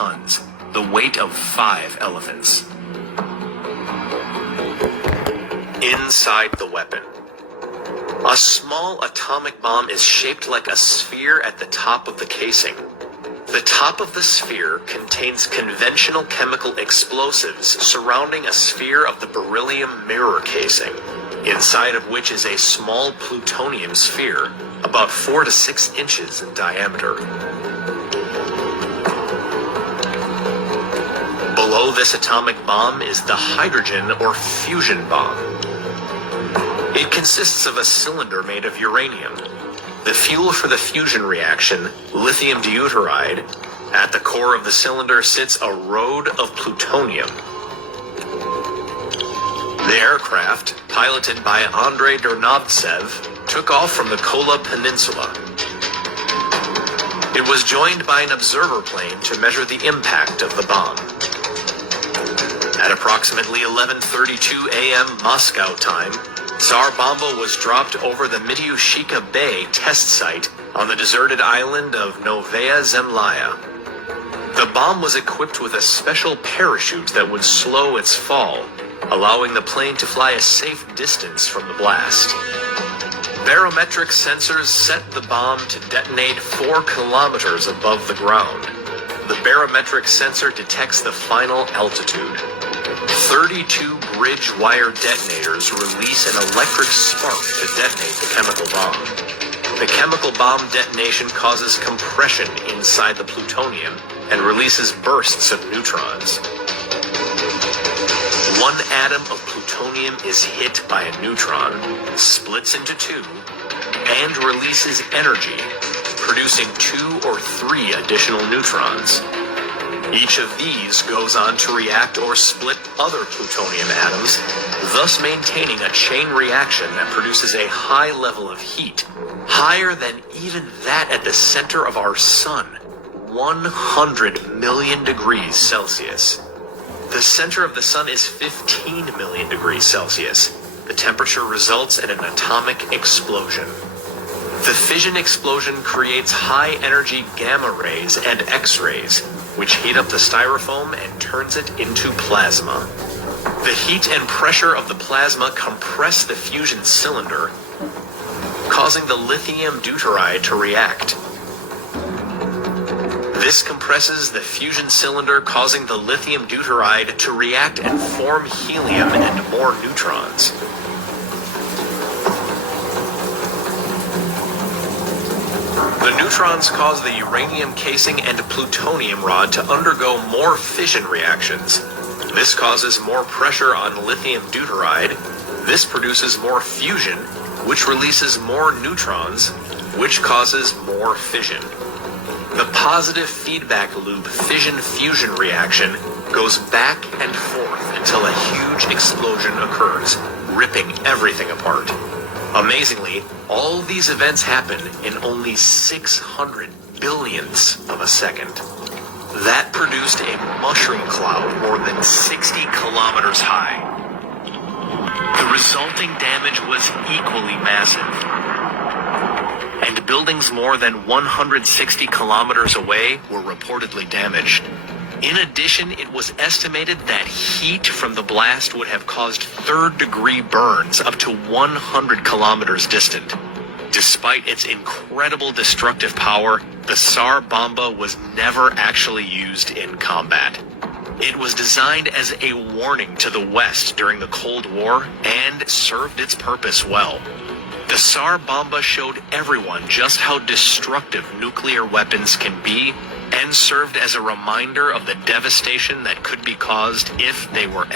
tons, the weight of 5 elephants. Inside the weapon. A small atomic bomb is shaped like a sphere at the top of the casing. The top of the sphere contains conventional chemical explosives surrounding a sphere of the beryllium mirror casing, inside of which is a small plutonium sphere, about 4 to 6 inches in diameter. Below this atomic bomb is the hydrogen or fusion bomb. It consists of a cylinder made of uranium. The fuel for the fusion reaction, lithium deuteride, at the core of the cylinder sits a road of plutonium. The aircraft, piloted by Andrei Dernovtsev, took off from the Kola Peninsula. It was joined by an observer plane to measure the impact of the bomb. At approximately 11:32 a.m. Moscow time, Tsar Bomba was dropped over the Mityushika Bay test site on the deserted island of Novaya Zemlya. The bomb was equipped with a special parachute that would slow its fall, allowing the plane to fly a safe distance from the blast. Barometric sensors set the bomb to detonate 4 kilometers above the ground. The barometric sensor detects the final altitude. 32 bridge wire detonators release an electric spark to detonate the chemical bomb. The chemical bomb detonation causes compression inside the plutonium and releases bursts of neutrons. One atom of plutonium is hit by a neutron, splits into 2, and releases energy, producing 2 or 3 additional neutrons. Each of these goes on to react or split other plutonium atoms, thus maintaining a chain reaction that produces a high level of heat, higher than even that at the center of our sun, 100 million degrees Celsius. The center of the sun is 15 million degrees Celsius. The temperature results in an atomic explosion. The fission explosion creates high-energy gamma rays and X-rays, which heat up the styrofoam and turns it into plasma. The heat and pressure of the plasma compress the fusion cylinder, causing the lithium deuteride to react. This compresses the fusion cylinder, causing the lithium deuteride to react and form helium and more neutrons. The neutrons cause the uranium casing and plutonium rod to undergo more fission reactions. This causes more pressure on lithium deuteride. This produces more fusion, which releases more neutrons, which causes more fission. The positive feedback loop fission-fusion reaction goes back and forth until a huge explosion occurs, ripping everything apart. Amazingly, all these events happen in only 600 billionths of a second. That produced a mushroom cloud more than 60 kilometers high. The resulting damage was equally massive, and buildings more than 160 kilometers away were reportedly damaged. In addition, it was estimated that heat from the blast would have caused third-degree burns up to 100 kilometers distant. Despite its incredible destructive power, the Tsar Bomba was never actually used in combat. It was designed as a warning to the West during the Cold War and served its purpose well. The Tsar Bomba showed everyone just how destructive nuclear weapons can be, and served as a reminder of the devastation that could be caused if they were